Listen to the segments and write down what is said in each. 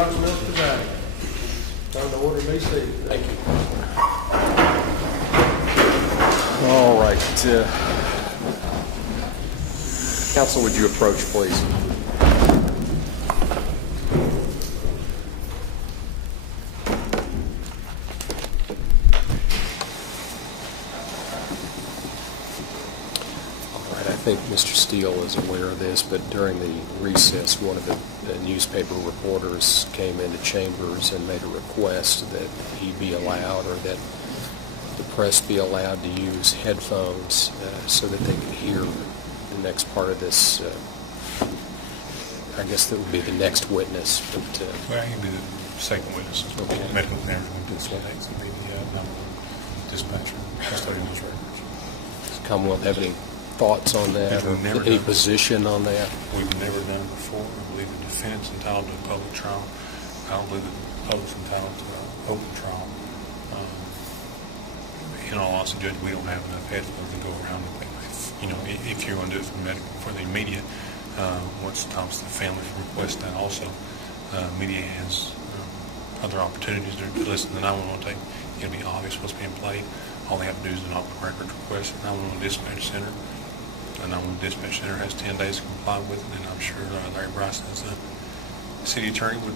allotted from us today. Turn the order be seated. Thank you. All right. Council, would you approach, please? I think Mr. Steele is aware of this, but during the recess, one of the newspaper reporters came into chambers and made a request that he be allowed, or that the press be allowed to use headphones so that they could hear the next part of this. I guess that would be the next witness. But, well, he can be the second witness. Okay. Medical examiner would be the dispatcher, custodian of those records. does Commonwealth have any thoughts on that, or any position on that? We've never done it before. I believe the defendant's entitled to a public trial. I don't believe the public's entitled to an open trial. In all honesty, Judge, we don't have enough headphones to go around. If you're going to do it for the media, once it comes to the family request that also, media has other opportunities to listen to the 911 tape. It'll be obvious what's being played. All they have to do is an open record request at 911 dispatch center. The 911 dispatch center has 10 days to comply with it, and I'm sure Larry Bryson, as the city attorney, would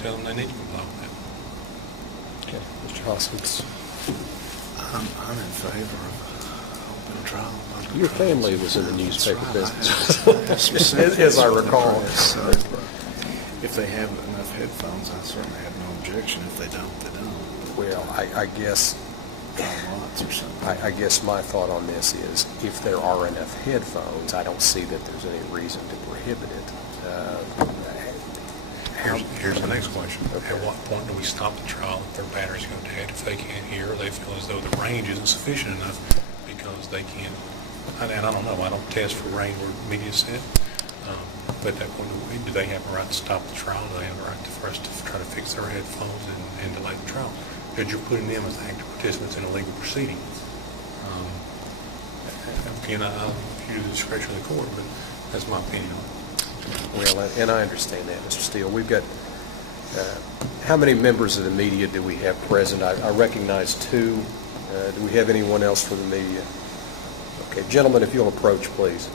tell them they need to comply with that. Okay, Mr. Hoskins. I'm in favor of open trial. Your family was in the newspaper business, Right. as I recall. If they have enough headphones, I certainly have no objection. If they don't, they don't. Well, I guess. Lots or something. I guess my thought on this is, if there are enough headphones, I don't see that there's any reason to prohibit it. Here's the next question. Okay. At what point do we stop the trial if their batteries go dead, if they can't hear, or they feel as though the range isn't sufficient enough because they can't? And I don't know. I don't test for range where media said. But at that point, do they have a right to stop the trial? Do they have a right for us to try to fix their headphones and delay the trial? Because you're putting them as active participants in a legal proceeding. Again, I'll use the discretion of the court, but that's my opinion on it. Well, and I understand that, Mr. Steele. We've got, how many members of the media do we have present? I recognize two. Do we have anyone else from the media? Okay, gentlemen, if you'll approach, please.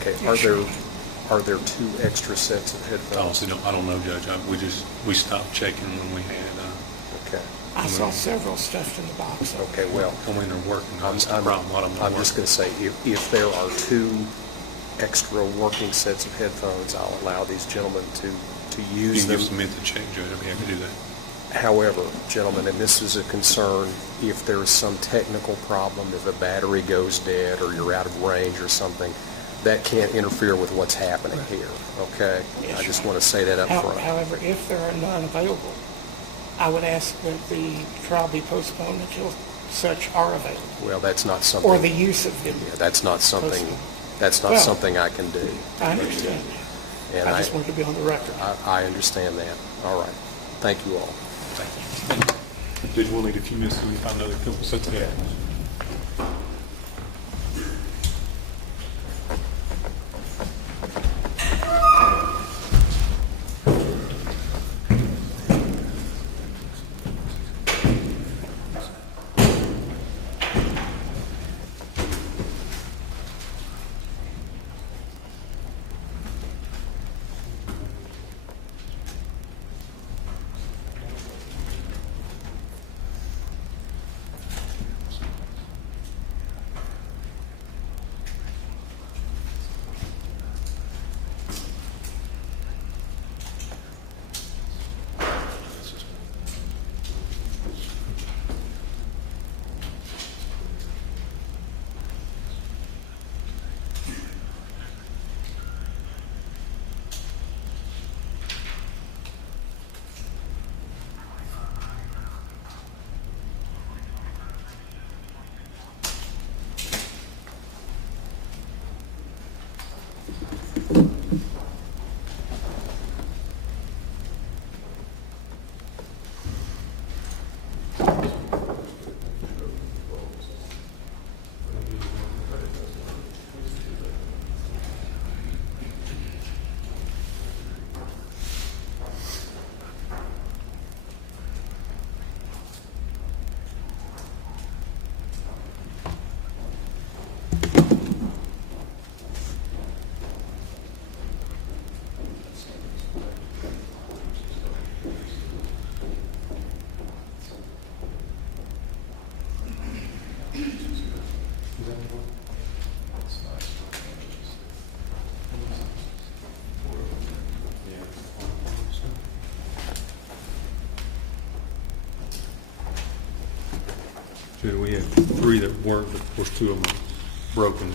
Okay, are there two extra sets of headphones? I don't know, Judge. We stopped checking when we had. Okay. I saw several stuffed in the box. Okay, well, when they're working, that's the problem. A lot of them I'm just going to say, if there are two extra working sets of headphones, I'll allow these gentlemen to use them. You can submit the check, Judge. I'd be happy to do that. However, gentlemen, and this is a concern, if there's some technical problem, if a battery goes dead or you're out of range or something, that can't interfere with what's happening here, okay? Yes, I just want to say that up front. However, if there are none available, I would ask that the trial be postponed until such are available. Well, that's not something. Or the use of them. Yeah, that's not something. That's not Well, something I can do. I understand that. And I just wanted to be on the record. I understand that. All right. Thank you all. Thank you. Judge, we'll need a few minutes to find another couple sets of headphones. So we had 3 that worked, but of course 2 of them were broken.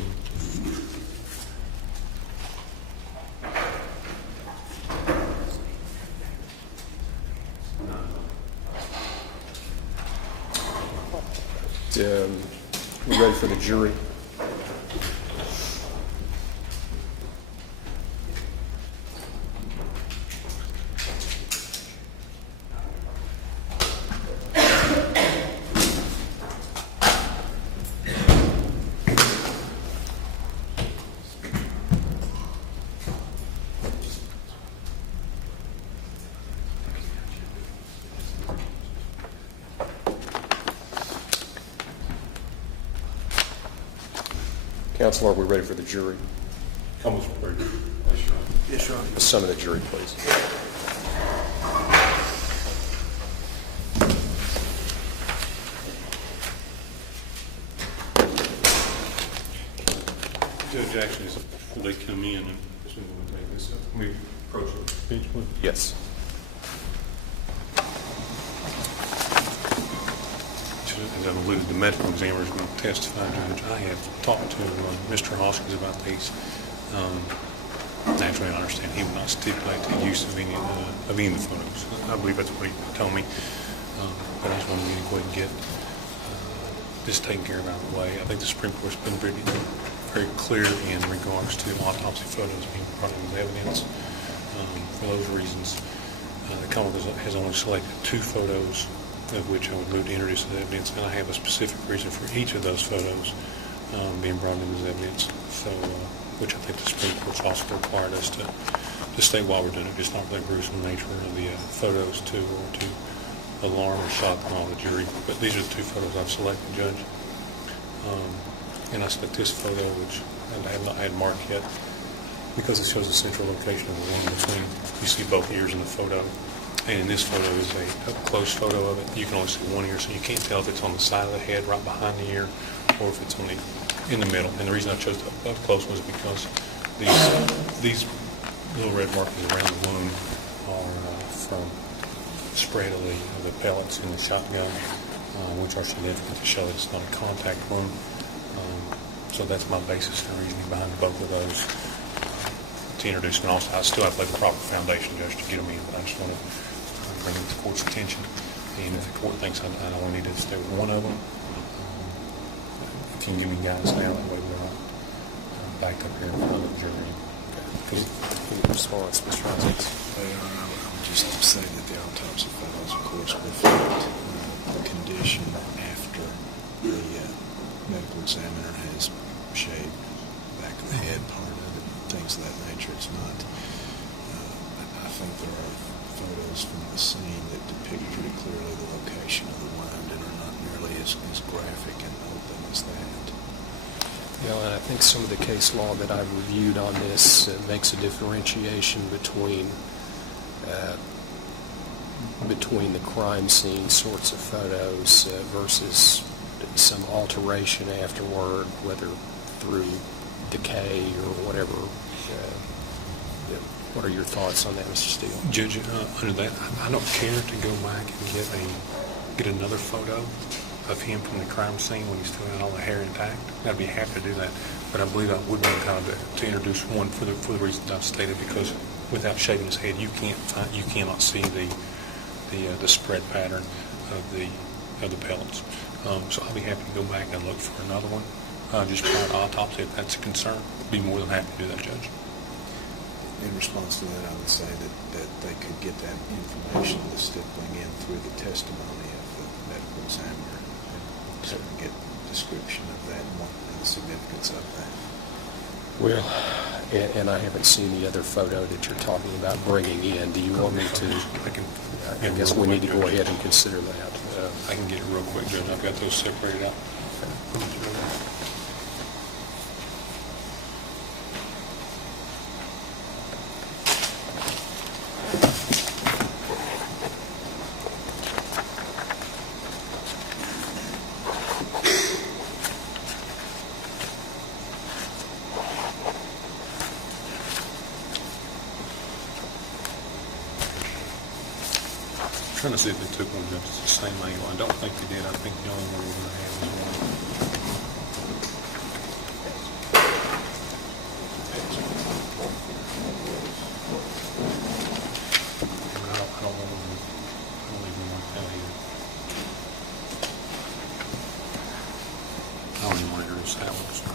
We ready for the jury? Counsel, are we ready for the jury? Almost ready. Yes, Your Honor. The sum of the jury, please. Judge, actually, before they come in, and so we'll take this up. We approach the bench, please. Yes. As I've alluded, the medical examiner is going to testify, Judge. I have talked to Mr. Hoskins about these. Naturally, I understand he would not stipulate the use of any of the photos. I believe that's what he told me. But I just wanted to go ahead and get this taken care of out of the way. I think the Supreme Court's been very clear in regards to autopsy photos being brought in as evidence. For those reasons, the Commonwealth has only selected 2 photos, of which I would move to introduce as evidence, and I have a specific reason for each of those photos being brought in as evidence. So, which I think the Supreme Court's also required us to state why we're doing it, just not the gruesome nature of the photos to alarm or shock all the jury. But these are the 2 photos I've selected, Judge. And I select this photo, which I have not had marked yet, because it shows the central location of the one between. You see both ears in the photo. And in this photo is a close photo of it. You can only see one ear, so you can't tell if it's on the side of the head, right behind the ear, or if it's in the middle. And the reason I chose the up close was because these little red markings around the wound are from spread of the pellets in the shotgun, which are significant to show that it's not a contact wound. So that's my basis for reasoning behind both of those to introduce. And also, I still have to lay the proper foundation, Judge, to get them in. But I just want to bring it to the court's attention. And if the court thinks I only need to stay with one of them, if you can give me guidance now, that way we're not back up here in front of the jury. Any response, Mr. Isaacs? Your Honor, I would just say that the autopsy photos, of course, reflect the condition after the medical examiner has shaved back of the head part of it, things of that nature. It's not, I think there are photos from the scene that depict pretty clearly the location of the wound and are not nearly as graphic and open as that. And I think some of the case law that I've reviewed on this makes a differentiation between the crime scene sorts of photos versus some alteration afterward, whether through decay or whatever. What are your thoughts on that, Mr. Steele? Judge, under that, I don't care to go back and get another photo of him from the crime scene when he still had all the hair intact. I'd be happy to do that, but I believe I would be entitled to introduce one for the reasons I've stated, because without shaving his head, you cannot see the spread pattern of the pellets. So I'll be happy to go back and look for another one, just prior to autopsy, if that's a concern. I'd be more than happy to do that, Judge. In response to that, I would say that they could get that information, the stippling, in through the testimony of the medical examiner and certainly get a description of that and the significance of that. Well, and I haven't seen the other photo that you're talking about bringing in. Do you want me to? I guess we need to go ahead and consider that. I can get it real quick, Judge. I've got those separated out. Trying to see if they took one that's the same angle. I don't think they did. I think the only one we're going to have is I don't even want to introduce that one. So.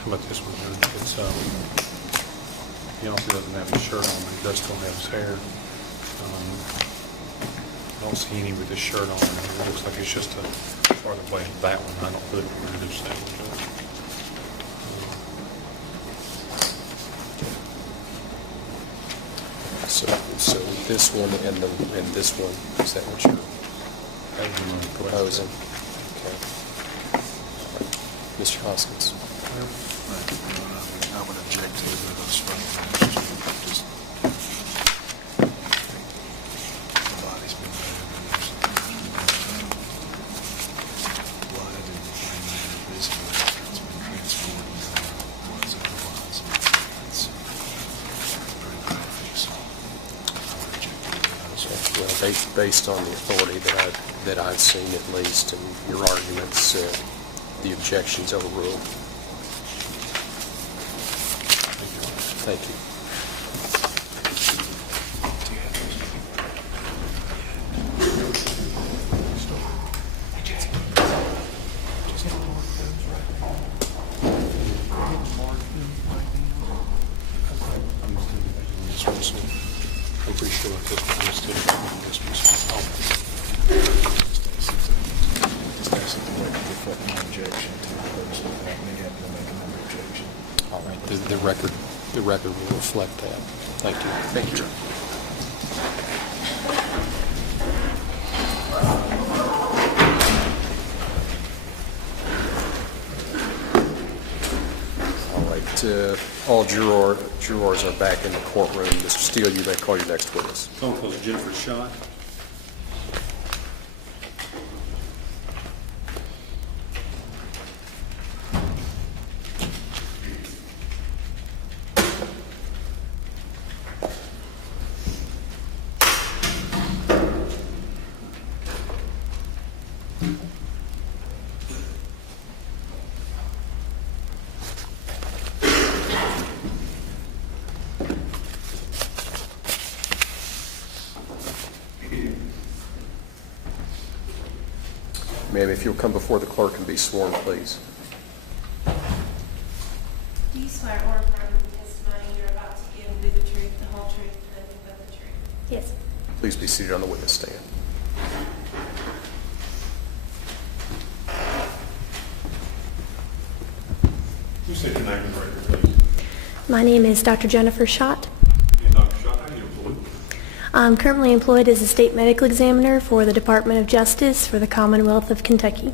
How about this one here? It's, he also doesn't have his shirt on, but he does still have his hair. I don't see any with his shirt on. It looks like it's just a farther away. That one, I don't really want to introduce that one. So this one and this one, is that what you're proposing? Okay. Mr. Hoskins. I would object to those photographs. Just the body's been blood and visibly after it's been transported than it was otherwise. It's pretty graphic, so I would object to those. Well, based on the authority that I've seen at least, and your arguments, the objection's overruled. Thank you. I'm pretty sure this one is still this one. Just asking the record to reflect my objection to those without me having to make another objection. All right. The record will reflect that. Thank you. Thank you. All right. All jurors are back in the courtroom. Mr. Steele, you may call your next witness. Phone calls Jennifer Schott. Ma'am, if you'll come before the clerk and be sworn, please. Do you swear or affirm the testimony you're about to give will be the truth, the whole truth, and nothing but the truth? Yes. Please be seated on the witness stand. You say your name and record, please. My name is Dr. Jennifer Schott. And Dr. Schott, how are you employed? I'm currently employed as a state medical examiner for the Department of Justice for the Commonwealth of Kentucky.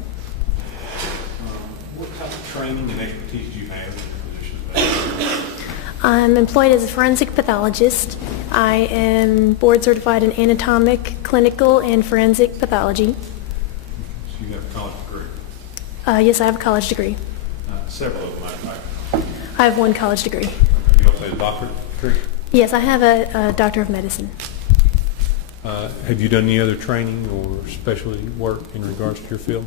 What type of training and expertise do you have in your position? I'm employed as a forensic pathologist. I am board certified in anatomic, clinical, and forensic pathology. So you have a college degree. Yes, I have a college degree. Several of them, matter of fact. I have one college degree. You also have a doctorate degree? Yes, I have a Doctor of Medicine. Have you done any other training or specialty work in regards to your field?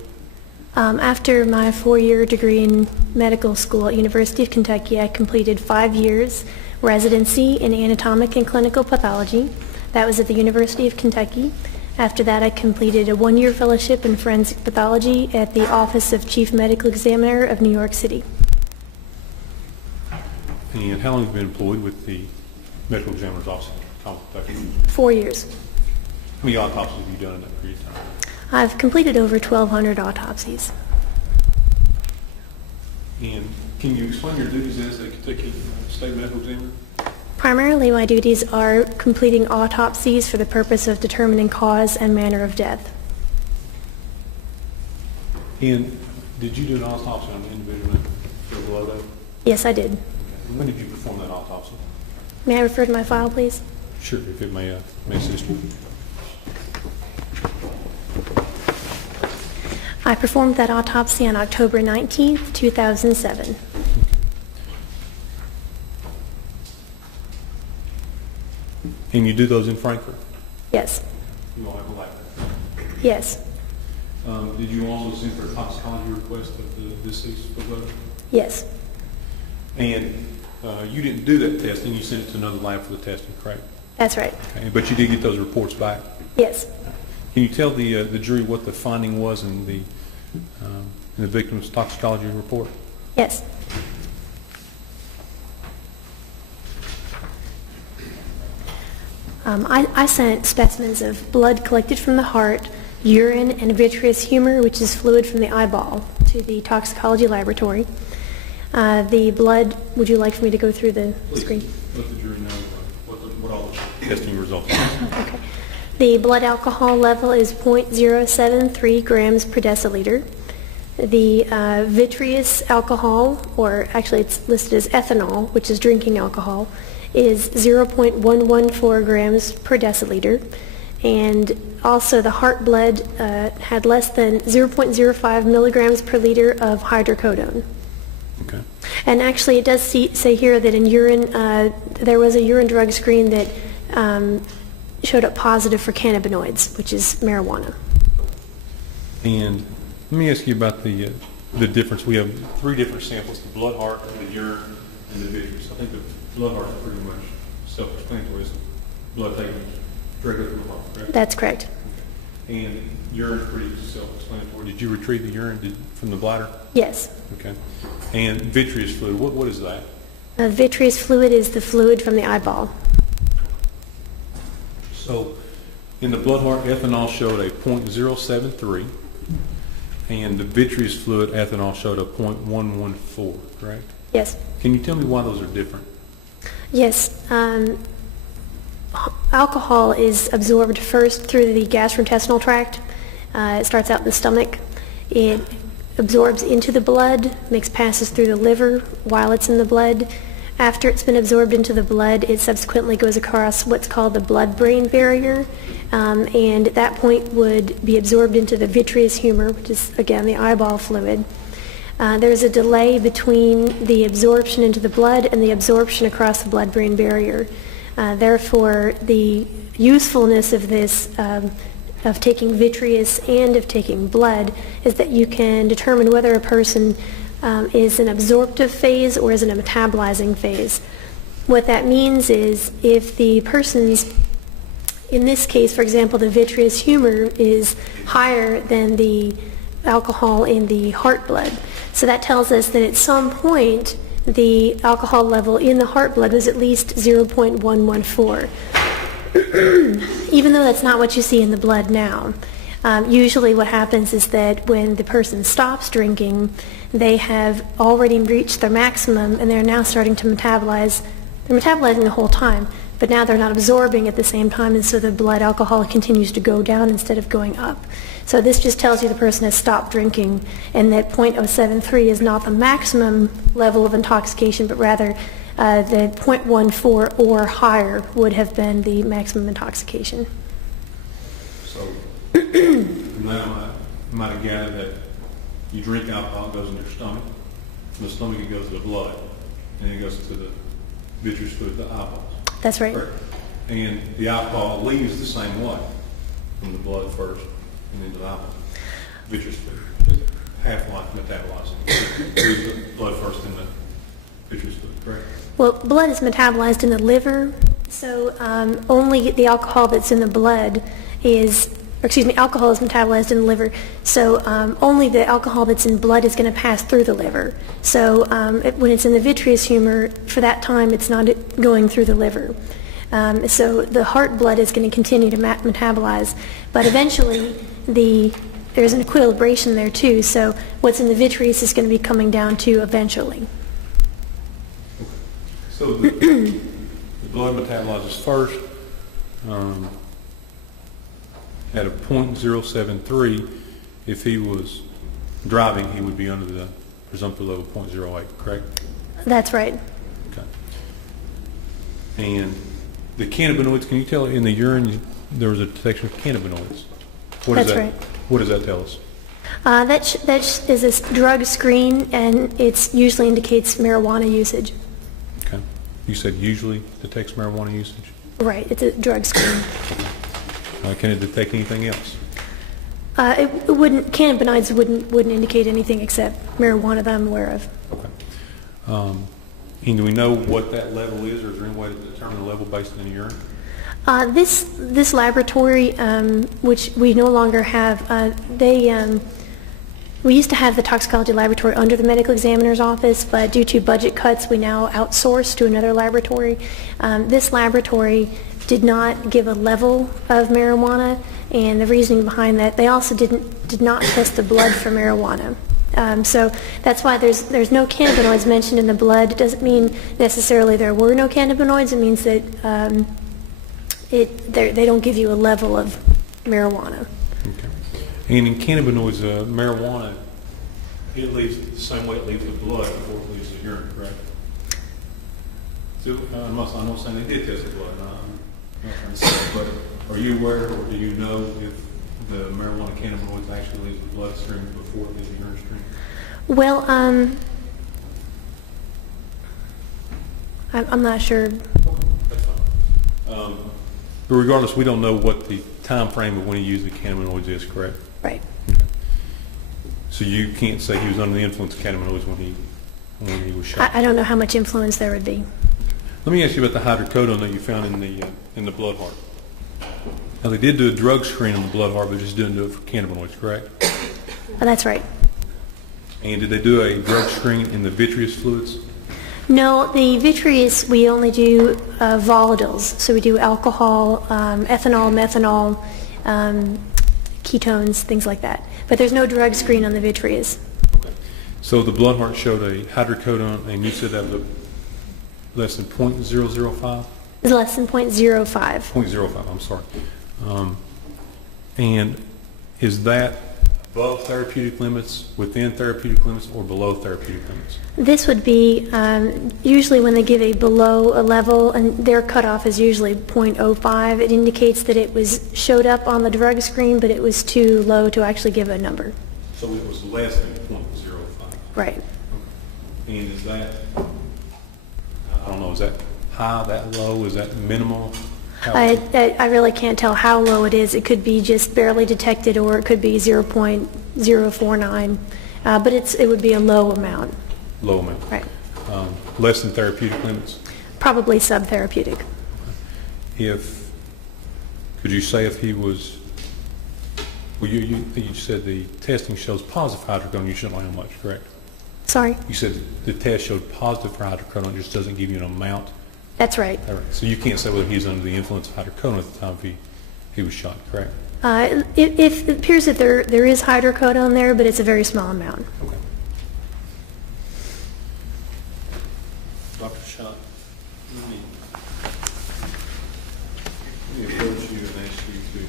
After my 4-year degree in medical school at University of Kentucky, I completed 5 years residency in anatomic and clinical pathology. That was at the University of Kentucky. After that, I completed a 1-year fellowship in forensic pathology at the Office of Chief Medical Examiner of New York City. And how long have you been employed with the medical examiner's office in Kentucky? 4 years. How many autopsies have you done in that period of time? I've completed over 1,200 autopsies. And can you explain your duties as a Kentucky State Medical Examiner? Primarily, my duties are completing autopsies for the purpose of determining cause and manner of death. And did you do an autopsy on the individual for Lodo? Yes, I did. When did you perform that autopsy? May I refer to my file, please? Sure, if it may assist you. I performed that autopsy on October 19th, 2007. And you do those in Frankfurt? Yes. You all have a lab? Yes. Did you also send for a toxicology request of the deceased for Lodo? Yes. And you didn't do that testing, you sent it to another lab for the testing, correct? That's right. Okay, but you did get those reports back? Yes. Can you tell the jury what the finding was in the victim's toxicology report? Yes. I sent specimens of blood collected from the heart, urine, and vitreous humor, which is fluid from the eyeball, to the toxicology laboratory. The blood, would you like for me to go through the screen? Let the jury know what all the testing results are. Okay. The blood alcohol level is 0.073 grams per deciliter. The vitreous alcohol, or actually it's listed as ethanol, which is drinking alcohol, is 0.114 grams per deciliter. And also the heart blood had less than 0.05 milligrams per liter of hydrocodone. Okay. And actually it does say here that in urine, there was a urine drug screen that showed up positive for cannabinoids, which is marijuana. And let me ask you about the difference. We have three different samples: the blood, heart, the urine, and the vitreous. I think the blood heart is pretty much self-explanatory. It's blood taken directly from the heart, correct? That's correct. Okay. And urine is pretty self-explanatory. Did you retrieve the urine from the bladder? Yes. Okay. And vitreous fluid, what is that? Vitreous fluid is the fluid from the eyeball. So in the blood heart, ethanol showed a 0.073, and the vitreous fluid, ethanol, showed a 0.114, correct? Yes. Can you tell me why those are different? Yes. Alcohol is absorbed first through the gastrointestinal tract. It starts out in the stomach. It absorbs into the blood, passes through the liver while it's in the blood. After it's been absorbed into the blood, it subsequently goes across what's called the blood-brain barrier, and at that point would be absorbed into the vitreous humor, which is, again, the eyeball fluid. There's a delay between the absorption into the blood and the absorption across the blood-brain barrier. Therefore, the usefulness of this, of taking vitreous and of taking blood, is that you can determine whether a person is an absorptive phase or is in a metabolizing phase. What that means is if the person's, in this case, for example, the vitreous humor is higher than the alcohol in the heart blood. So that tells us that at some point the alcohol level in the heart blood was at least 0.114. Even though that's not what you see in the blood now. Usually what happens is that when the person stops drinking, they have already reached their maximum and they're now starting to metabolize. They're metabolizing the whole time, but now they're not absorbing at the same time, and so the blood alcohol continues to go down instead of going up. So this just tells you the person has stopped drinking, and that 0.073 is not the maximum level of intoxication, but rather the 0.14 or higher would have been the maximum intoxication. So from that, I might have gathered that you drink alcohol, it goes in your stomach. From the stomach, it goes to the blood, and then it goes to the vitreous fluid, the eyeballs. That's right. Correct. And the alcohol leaves the same way, from the blood first, and then to the eyeball. Vitreous fluid, half-life metabolizing. Leaves the blood first, and the vitreous fluid, correct? Well, blood is metabolized in the liver, so only the alcohol that's in the blood is, alcohol is metabolized in the liver, so only the alcohol that's in blood is going to pass through the liver. So when it's in the vitreous humor, for that time it's not going through the liver. So the heart blood is going to continue to metabolize, but eventually there's an equilibration there too, so what's in the vitreous is going to be coming down to eventually. So the blood metabolizes first at a .073. If he was driving, he would be under the presumptive level of .08, correct? That's right. Okay. And the cannabinoids, can you tell in the urine there was a detection of cannabinoids? That's right. What does that tell us? That is a drug screen, and it usually indicates marijuana usage. Okay. You said usually detects marijuana usage? Right, it's a drug screen. Can it detect anything else? It wouldn't. Cannabinoids wouldn't indicate anything except marijuana that I'm aware of. Okay. And do we know what that level is, or is there any way to determine the level based on the urine? This laboratory, which we no longer have, we used to have the toxicology laboratory under the medical examiner's office, but due to budget cuts, we now outsource to another laboratory. This laboratory did not give a level of marijuana, and the reasoning behind that, they also did not test the blood for marijuana. So that's why there's no cannabinoids mentioned in the blood. It doesn't mean necessarily there were no cannabinoids. It means that they don't give you a level of marijuana. Okay. And in cannabinoids, marijuana, it leaves the same way it leaves the blood before it leaves the urine, correct? So I'm not saying they did test the blood. I'm not trying to say, but are you aware, or do you know if the marijuana cannabinoids actually leaves the bloodstream before it leaves the urine stream? Well, I'm not sure. That's fine. But regardless, we don't know what the time frame of when he used the cannabinoids is, correct? Right. Okay. So you can't say he was under the influence of cannabinoids when he was shot? I don't know how much influence there would be. Let me ask you about the hydrocodone that you found in the blood heart. Now, they did do a drug screen on the blood heart, but just didn't do it for cannabinoids, correct? That's right. And did they do a drug screen in the vitreous fluids? No, the vitreous, we only do volatiles. So we do alcohol, ethanol, methanol, ketones, things like that. But there's no drug screen on the vitreous. Okay. So the blood heart showed a hydrocodone, and you said that was less than .005? It's less than 0.05. 0.05, I'm sorry. And is that above therapeutic limits, within therapeutic limits, or below therapeutic limits? This would be usually when they give a below a level, and their cutoff is usually 0.05. It indicates that it showed up on the drug screen, but it was too low to actually give a number. So it was less than .05. Right. Okay. And is that, I don't know, is that high, that low, is that minimal? I really can't tell how low it is. It could be just barely detected, or it could be 0.049, but it would be a low amount. Low amount. Right. Less than therapeutic limits? Probably subtherapeutic. Could you say if he was, well, you said the testing shows positive for hydrocodone, you shouldn't know how much, correct? Sorry? You said the test showed positive for hydrocodone, it just doesn't give you an amount. That's right. All right. So you can't say whether he was under the influence of hydrocodone at the time he was shot, correct? It appears that there is hydrocodone there, but it's a very small amount. Okay. Dr. Schott, let me approach you and ask you to,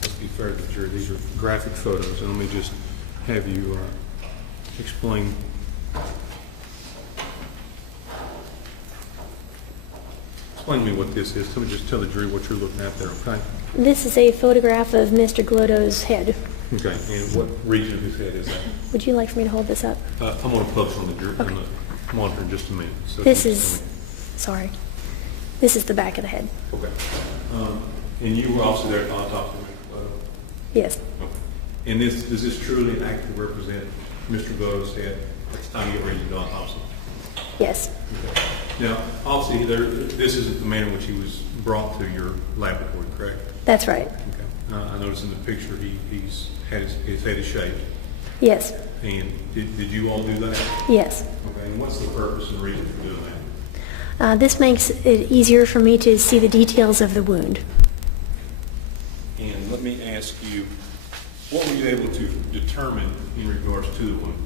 let's be fair to the jury, these are graphic photos, and let me just have you explain. Explain to me what this is. Just tell the jury what you're looking at there, okay? This is a photograph of Mr. Glotto's head. Okay, and what region of his head is that? Would you like for me to hold this up? I'm going to post on the monitor in just a minute. So This is the back of the head. Okay. And you were also there at the autopsy, Mr. Glotto? Yes. Okay. And does this truly accurately represent Mr. Glotto's head at the time you get ready to do autopsy? Yes. Okay. Now, obviously, this isn't the manner in which he was brought to your laboratory, correct? That's right. Okay. I noticed in the picture he's had his head is shaved. Yes. And did you all do that? Yes. Okay. And what's the purpose and reason for doing that? This makes it easier for me to see the details of the wound. And let me ask you, what were you able to determine in regards to the wound?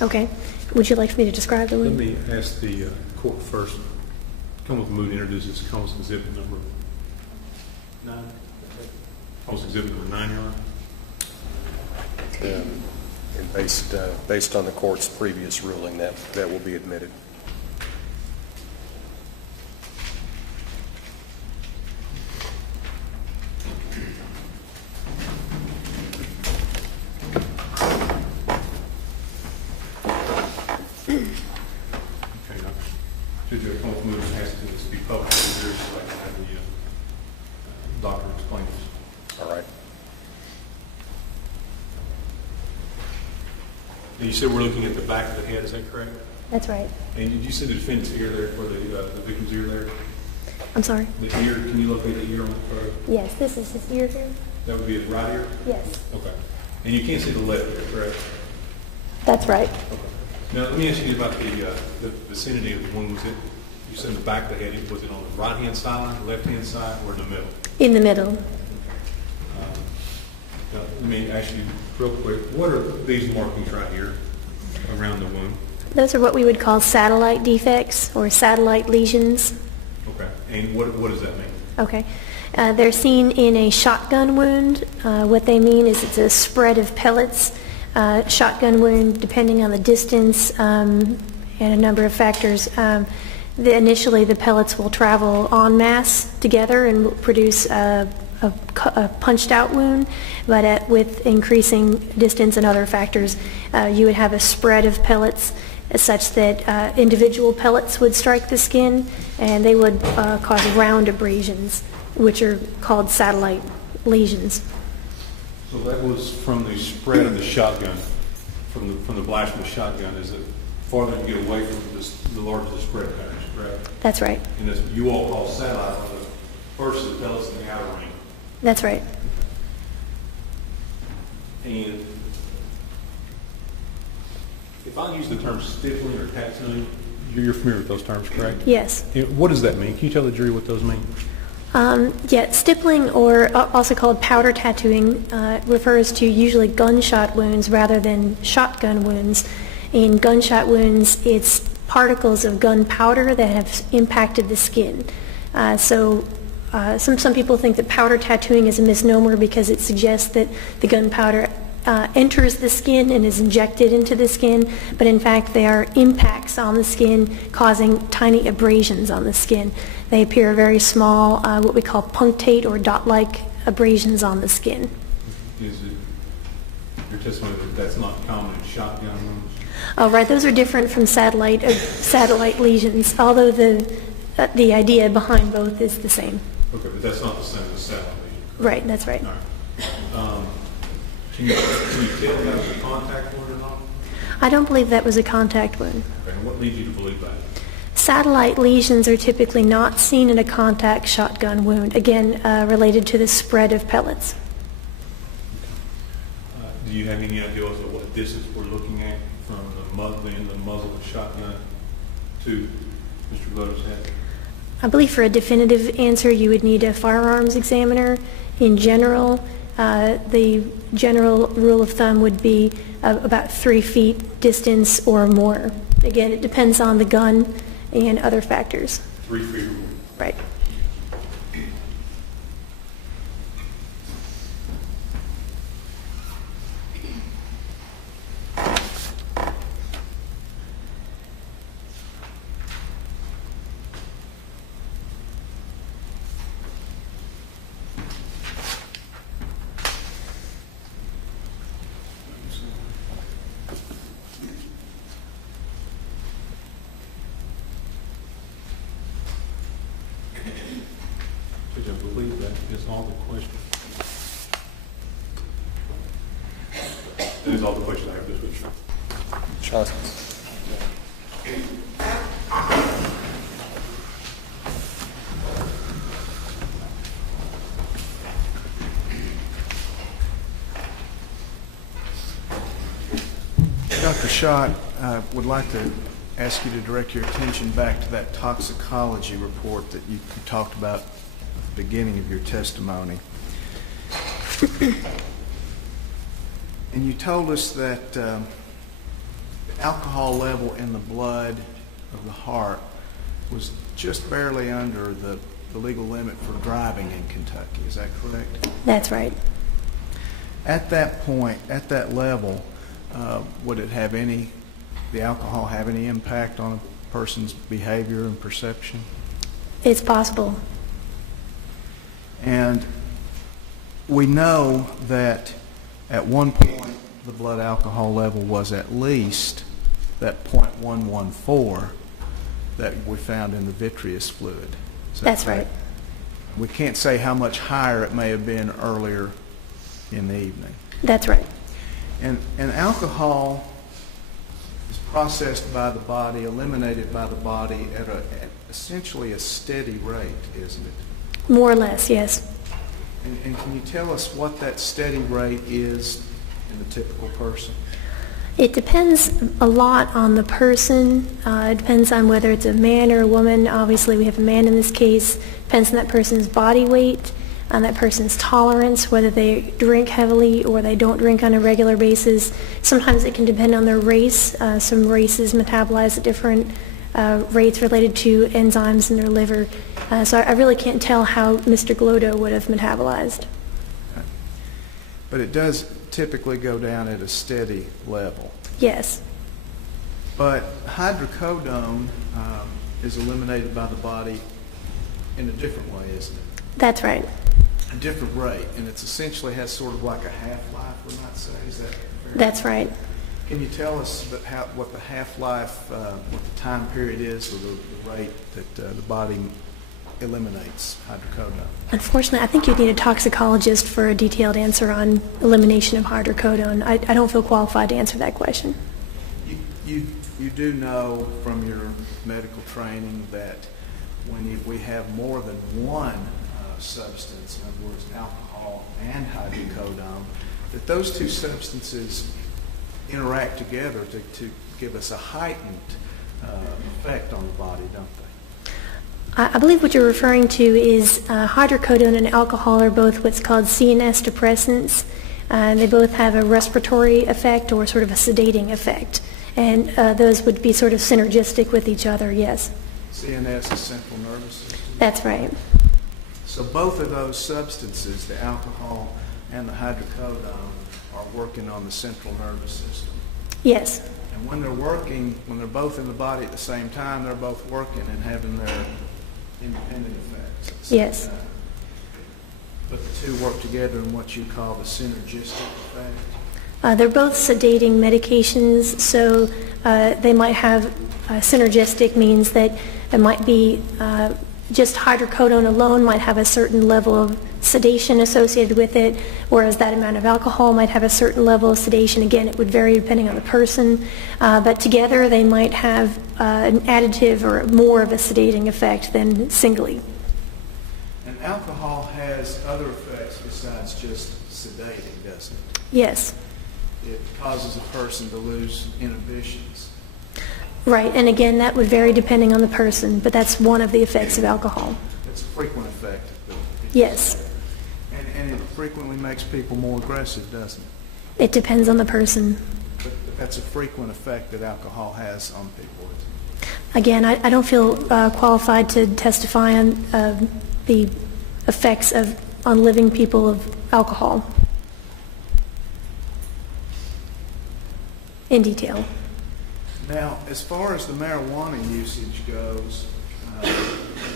Okay. Would you like for me to describe the Let wound? me ask the court first. Come with the mood, introduce this Commons Exhibit number 9. Commons Exhibit number 9, Your Honor. And based on the court's previous ruling, that will be admitted. Okay, now, Judge, come with the mood, asking this to be published. So I can have the doctor explain this. All right. And you said we're looking at the back of the head, is that correct? That's right. And did you see the defendant's ear there, or the victim's ear there? I'm sorry. The ear, can you locate the ear on the photo? Yes, this is his ear here. That would be his right ear? Yes. Okay. And you can't see the left ear, correct? That's right. Okay. Now, let me ask you about the vicinity of the wound. Was it, you said in the back of the head, was it on the right-hand side, left-hand side, or in the middle? In the middle. Now, let me ask you real quick, what are these markings right here around the wound? Those are what we would call satellite defects or satellite lesions. Okay. And what does that mean? Okay. They're seen in a shotgun wound. What they mean is it's a spread of pellets. Shotgun wound, depending on the distance and a number of factors, initially the pellets will travel en masse together and produce a punched out wound, but with increasing distance and other factors, you would have a spread of pellets such that individual pellets would strike the skin and they would cause round abrasions, which are called satellite lesions. So that was from the spread of the shotgun, from the blast from the shotgun. Is it farther to get away from the larger the spread patterns, correct? That's right. And as you all call satellite, the first of the pellets in the outer ring. That's right. And if I use the term stippling or tattooing, you're familiar with those terms, correct? Yes. What does that mean? Can you tell the jury what those mean? Yeah, stippling, or also called powder tattooing, refers to usually gunshot wounds rather than shotgun wounds. In gunshot wounds, it's particles of gunpowder that have impacted the skin. Some people think that powder tattooing is a misnomer because it suggests that the gunpowder enters the skin and is injected into the skin, but in fact they are impacts on the skin causing tiny abrasions on the skin. They appear very small, what we call punctate or dot-like abrasions on the skin. Is it your testimony that that's not common in shotgun wounds? Oh, right, those are different from satellite lesions, although the idea behind both is the same. Okay, but that's not the same as satellite lesion. Right, that's right. All right. Can you tell if that was a contact wound or not? I don't believe that was a contact wound. Okay, and what leads you to believe that? Satellite lesions are typically not seen in a contact shotgun wound, again, related to the spread of pellets. Do you have any idea as to what distance we're looking at from the end of the muzzle of the shotgun to Mr. Glover's head? I believe for a definitive answer you would need a firearms examiner. In general, the general rule of thumb would be about 3 feet distance or more. Again, it depends on the gun and other factors. 3 feet or more. Right. Judge, I believe that is all the questions. That is all the questions I have this week. Sean? Dr. Schott, I would like to ask you to direct your attention back to that toxicology report that you talked about at the beginning of your testimony. And you told us that alcohol level in the blood of the heart was just barely under the legal limit for driving in Kentucky. Is that correct? That's right. At that point, at that level, would it have the alcohol have any impact on a person's behavior and perception? It's possible. And we know that at one point the blood alcohol level was at least that 0.114 that we found in the vitreous fluid. That's right. We can't say how much higher it may have been earlier in the evening. That's right. And alcohol is processed by the body, eliminated by the body at essentially a steady rate, isn't it? More or less, yes. And can you tell us what that steady rate is in the typical person? It depends a lot on the person. It depends on whether it's a man or a woman. Obviously, we have a man in this case. Depends on that person's body weight, on that person's tolerance, whether they drink heavily or they don't drink on a regular basis. Sometimes it can depend on their race. Some races metabolize at different rates related to enzymes in their liver. So I really can't tell how Mr. Glodo would have metabolized. Okay. But it does typically go down at a steady level. Yes. But hydrocodone is eliminated by the body in a different way, isn't it? That's right. A different rate, and it essentially has sort of like a half-life, we might say. Is that fair? That's right. Can you tell us what the half-life, what the time period is, or the rate that the body eliminates hydrocodone? Unfortunately, I think you'd need a toxicologist for a detailed answer on elimination of hydrocodone. I don't feel qualified to answer that question. You do know from your medical training that when we have more than one substance, in other words, alcohol and hydrocodone, that those two substances interact together to give us a heightened effect on the body, don't they? I believe what you're referring to is hydrocodone and alcohol are both what's called CNS depressants. They both have a respiratory effect or sort of a sedating effect. And those would be sort of synergistic with each other, yes. CNS is central nervous system? That's right. So both of those substances, the alcohol and the hydrocodone, are working on the central nervous system. Yes. And when they're working, when they're both in the body at the same time, they're both working and having their independent effects at the same Yes. time. But the two work together in what you call the synergistic effect. They're both sedating medications, so they might have synergistic means that it might be just hydrocodone alone might have a certain level of sedation associated with it, whereas that amount of alcohol might have a certain level of sedation. Again, it would vary depending on the person, but together they might have an additive or more of a sedating effect than singly. And alcohol has other effects besides just sedating, doesn't it? Yes. It causes a person to lose inhibitions. Right, and again, that would vary depending on the person, but that's one of the effects of alcohol. It's a frequent effect. Yes. And it frequently makes people more aggressive, doesn't it? It depends on the person. But that's a frequent effect that alcohol has on people, isn't it? Again, I don't feel qualified to testify on the effects on living people of alcohol in detail. Now, as far as the marijuana usage goes,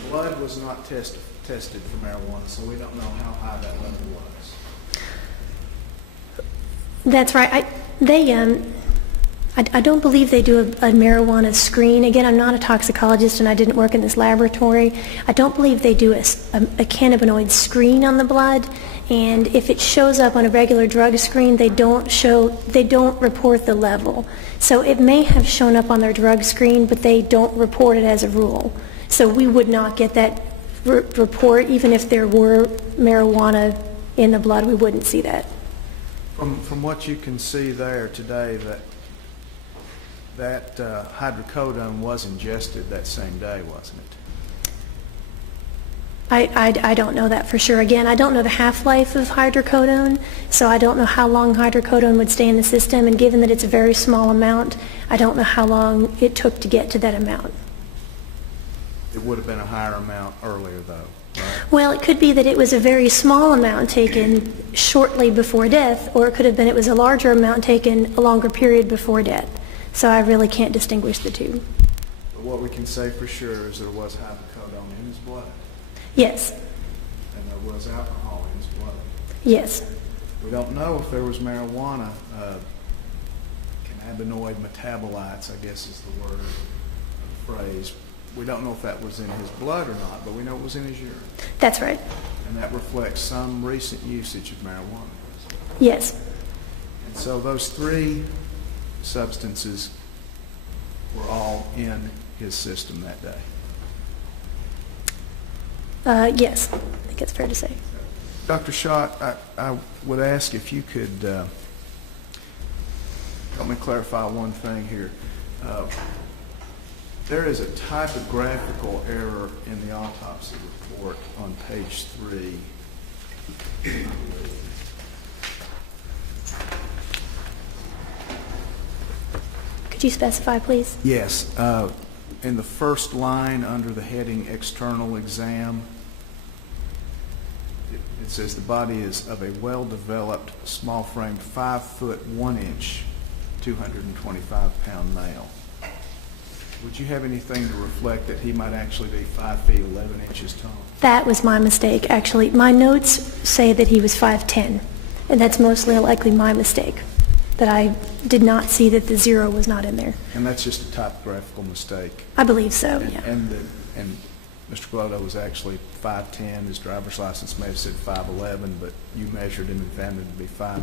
blood was not tested for marijuana, so we don't know how high that level was. That's right. I don't believe they do a marijuana screen. Again, I'm not a toxicologist and I didn't work in this laboratory. I don't believe they do a cannabinoid screen on the blood. And if it shows up on a regular drug screen, they don't report the level. So it may have shown up on their drug screen, but they don't report it as a rule. So we would not get that report, even if there were marijuana in the blood, we wouldn't see that. From what you can see there today, that hydrocodone was ingested that same day, wasn't it? I don't know that for sure. Again, I don't know the half-life of hydrocodone, so I don't know how long hydrocodone would stay in the system, and given that it's a very small amount, I don't know how long it took to get to that amount. It would have been a higher amount earlier, though, right? Well, it could be that it was a very small amount taken shortly before death, or it could have been it was a larger amount taken a longer period before death. So I really can't distinguish the two. But what we can say for sure is there was hydrocodone in his blood, Yes, and there was alcohol in his blood. yes. We don't know if there was marijuana, cannabinoid metabolites, I guess is the word, or phrase. We don't know if that was in his blood or not, but we know it was in his urine. That's right. And that reflects some recent usage of marijuana. Yes. And so those three substances were all in his system that day. Yes, I think it's fair to say. Dr. Schott, I would ask if you could help me clarify one thing here. There is a typographical error in the autopsy report on page 3. Could you specify, please? Yes. In the first line under the heading External Exam, it says the body is of a well-developed, small-framed, 5 foot 1 inch, 225-pound male. Would you have anything to reflect that he might actually be 5 feet 11 inches tall? That was my mistake, actually. My notes say that he was 5'10", and that's mostly likely my mistake, that I did not see that the 0 was not in there. And that's just a typographical mistake. I believe so, yeah. And Mr. Glodo was actually 5'10". His driver's license may have said 5'11", but you measured him and found him to be 5.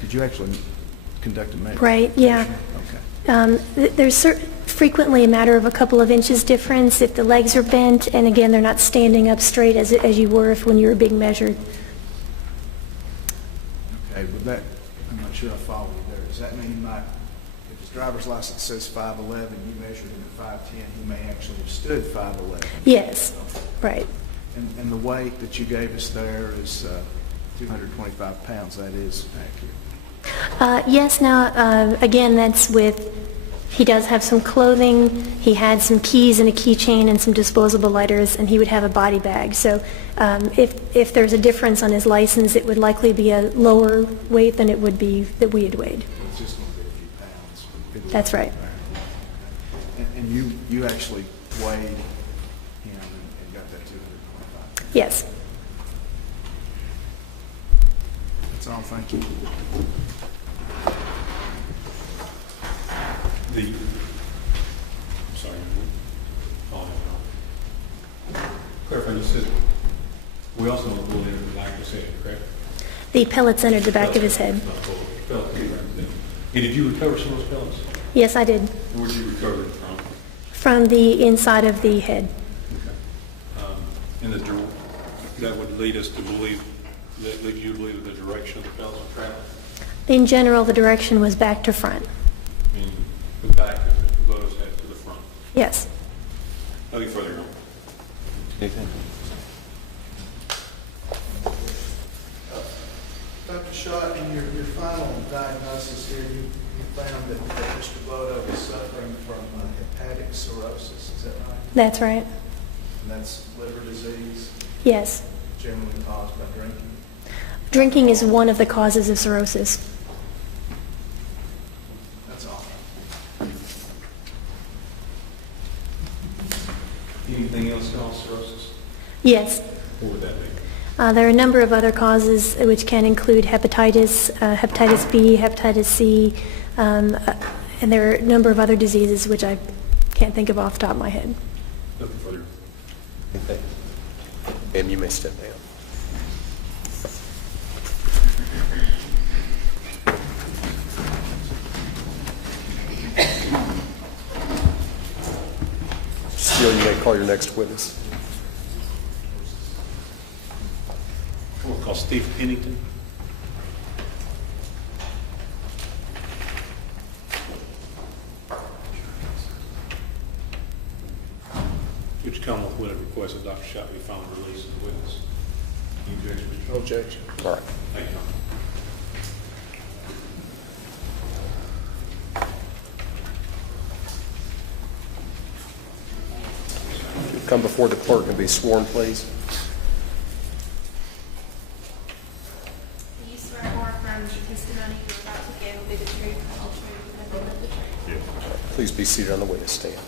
Did you actually conduct a measurement? Right, yeah. Okay. There's frequently a matter of a couple of inches difference if the legs are bent, and again, they're not standing up straight as you were when you were being measured. Okay, but that, I'm not sure I follow you there. Does that mean he might, if his driver's license says 5'11", you measured him at 5'10", he may actually have stood 5'11"? Yes, right. And the weight that you gave us there is 225 pounds. That is accurate. Yes, now, again, that's with, he does have some clothing, he had some keys and a keychain and some disposable lighters, and he would have a body bag. So if there's a difference on his license, it would likely be a lower weight than it would be that we had weighed. It's just going to be a few pounds. It'll That's right. And you actually weighed him and got that 225. Yes. That's all. Thank you. I'm sorry. Clarifying, you said, we also know the bullet entered the back of his head, correct? The pellets entered the back of his head. And did you recover some of those pellets? Yes, I did. Where did you recover it from? From the inside of the head. Okay. And that would lead us to believe, that lead you to believe that the direction of the pellets were traveling? In general, the direction was back to front. I mean, the back of the Glodo's head to the front. Yes. Nothing further on. Anything? Dr. Schott, in your final diagnosis here, you found that Mr. Glodo was suffering from hepatic cirrhosis. Is that right? That's right. And that's liver disease, Yes. generally caused by drinking. Drinking is one of the causes of cirrhosis. That's all. Anything else cause cirrhosis? Yes. What would that be? There are a number of other causes which can include hepatitis, hepatitis B, hepatitis C, and there are a number of other diseases which I can't think of off the top of my head. Nothing further. Anything? Ma'am, you may step down. Steele, you may call your next witness. We'll call Steve Pennington. Could you come with a request that Dr. Schott be found released as a witness? Any objection, Mr. No objection. All right. Thank you. Come before the clerk and be sworn, please. Do you swear or affirm that the testimony you're about to give will be the truth, the whole truth, and nothing but the truth? Yes. Please be seated on the witness stand.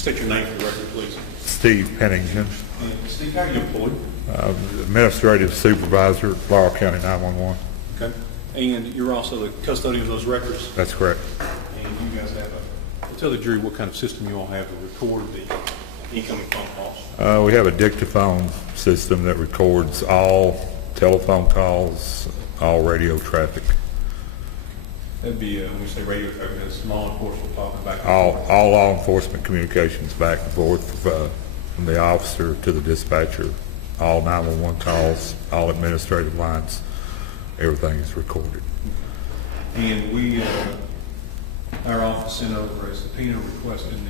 State your name for the record, please. Steve Pennington, And Steve, how are you employed? Administrative Supervisor, Laurel County 911. Okay. And you're also the custodian of those records? That's correct. And you guys have tell the jury what kind of system you all have to record the incoming phone calls. We have a dictaphone system that records all telephone calls, all radio traffic, That'd be, when we say radio traffic, that's law enforcement talking back and all forth. law enforcement communications back and forth from the officer to the dispatcher, all 911 calls, all administrative lines, everything is recorded. And we, our office sent over a subpoena requesting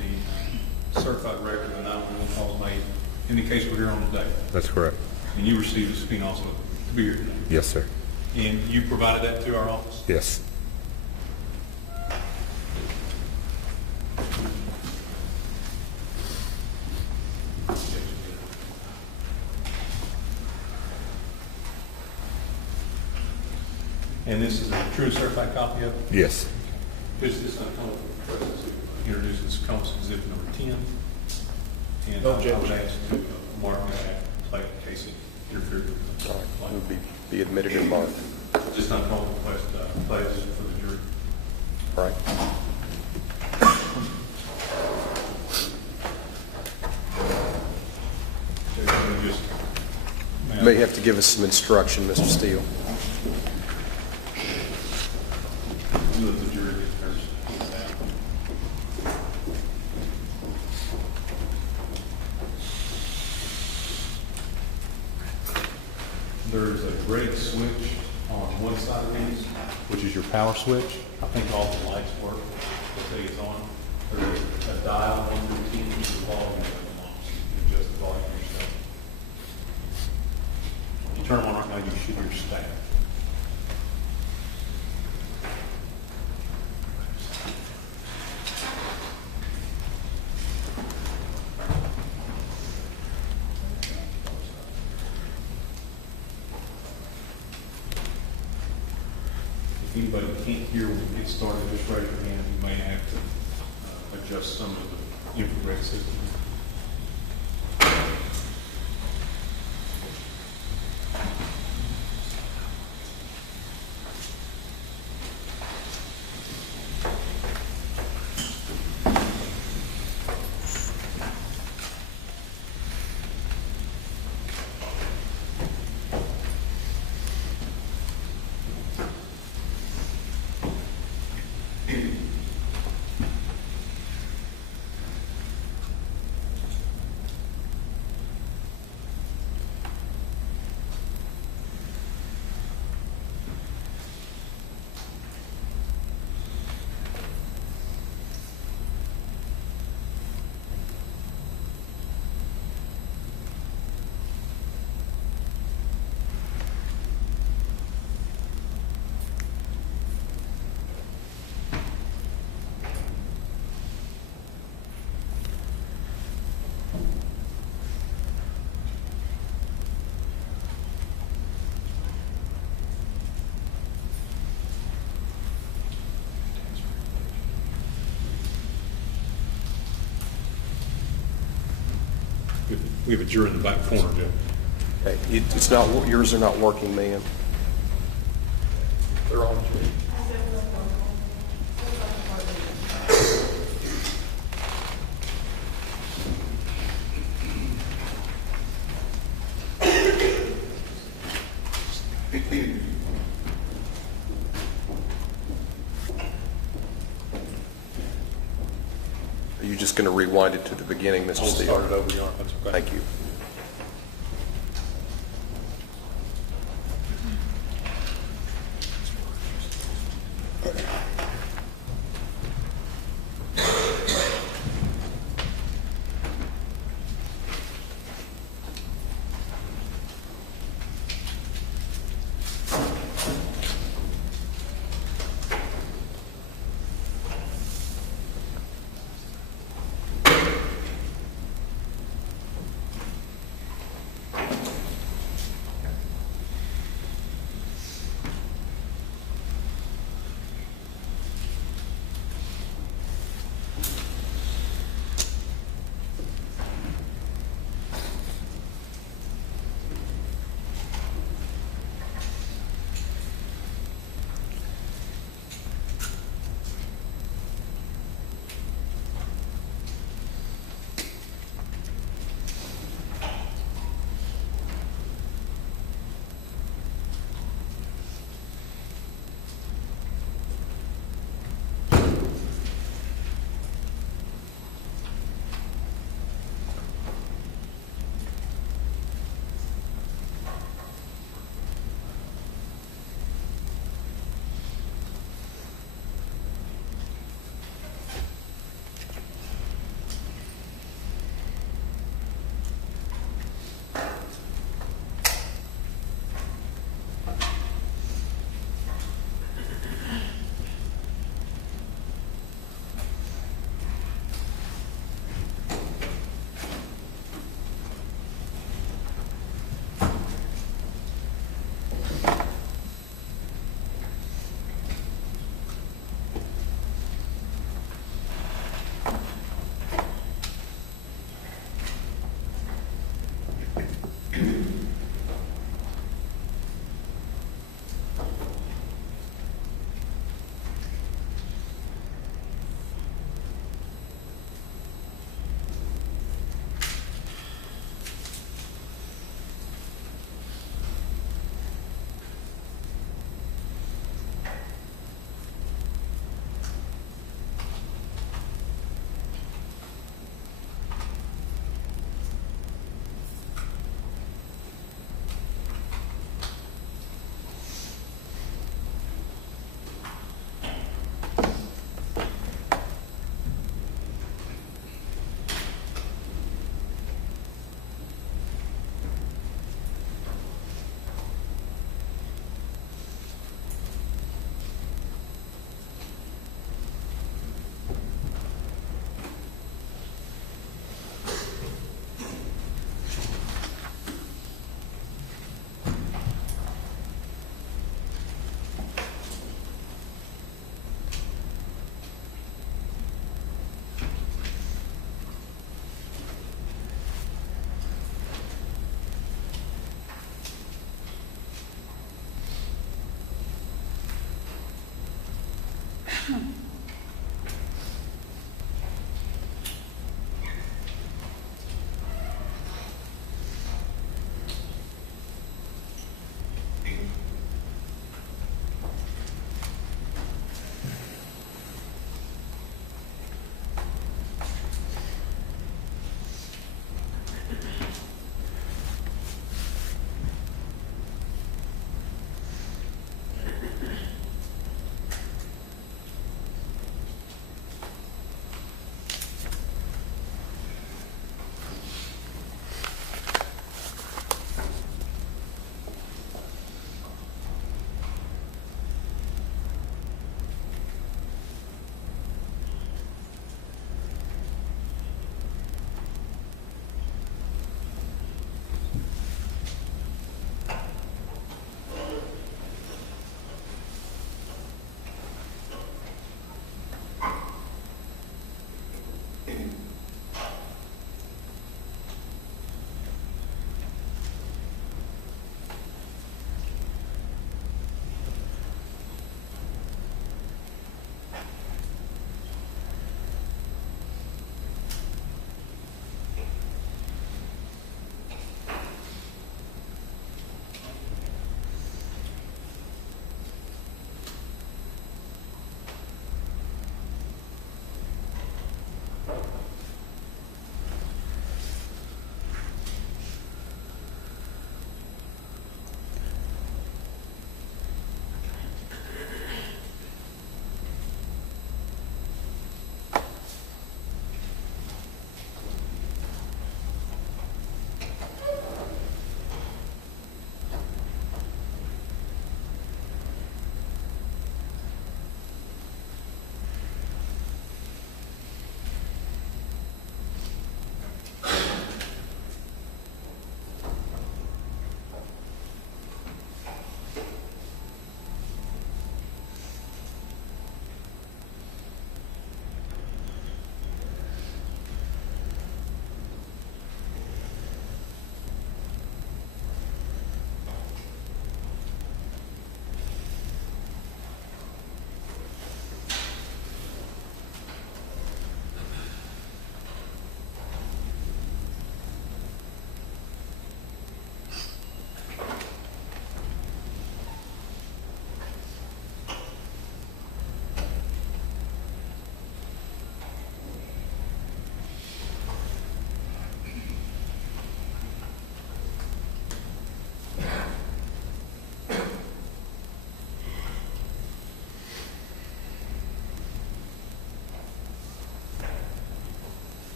the certified record of the 911 calls made in the case we're here on today. That's correct. And you received a subpoena also to be here today. Yes, sir. And you provided that to our office? Yes. And this is a true and certified copy of it? Yes. Is this going to come up with the process to introduce this comes exhibit number 10? And No I would objection. ask to mark that like case it interfered with. All right. It would be admitted and marked. Just not calling the request, play this for the jury. All right. So you just- You may have to give us some instruction, Mr. Steele. You let the jury get theirs. There's a red switch on one side of these, which is your power switch. I think all the lights work. They say it's on. There's a dial 1 through 10, which is the volume of the lamps. You adjust the volume yourself. You turn them on right now, you should hear static. If anybody can't hear when we get started, just raise your hand. You may have to adjust some of the infrared system. We have a juror in the back corner, Joe. Okay. It's not, yours are not working, ma'am. They're on, Judy. Are you just going to rewind it to the beginning, Mr. I'll Steele? start it over, Your Honor, if that's okay. Thank you.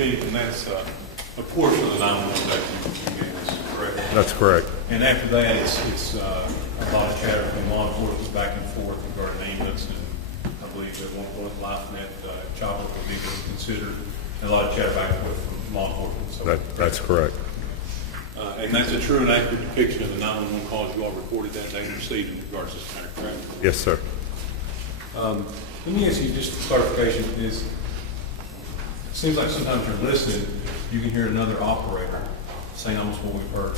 Pete, and that's a portion of the 911 data you gave us, correct? That's correct. And after that, it's a lot of chatter from law enforcement back and forth regarding ambulance, and I believe at one point LifeNet chopper would be considered, and a lot of chatter back and forth from law enforcement. So That's correct. and that's a true and accurate depiction of the 911 calls you all reported that day and received in regards to this matter, correct? Yes, sir. Let me ask you just for clarification, it seems like sometimes you're listening, you can hear another operator saying almost what we've heard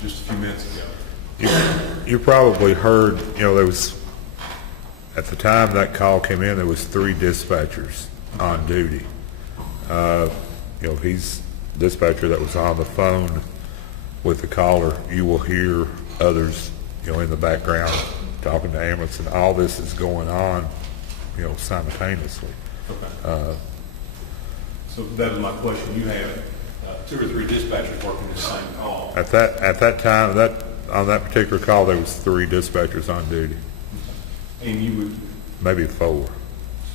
just a few minutes ago. You probably heard, there was, at the time that call came in, there was 3 dispatchers on duty. He's dispatcher that was on the phone with the caller. You will hear others, in the background talking to ambulance, and all this is going on, simultaneously. Okay. So that was my question. You have 2 or 3 dispatchers working the same call. At that time, on that particular call, there was 3 dispatchers on duty, And you would, maybe 4.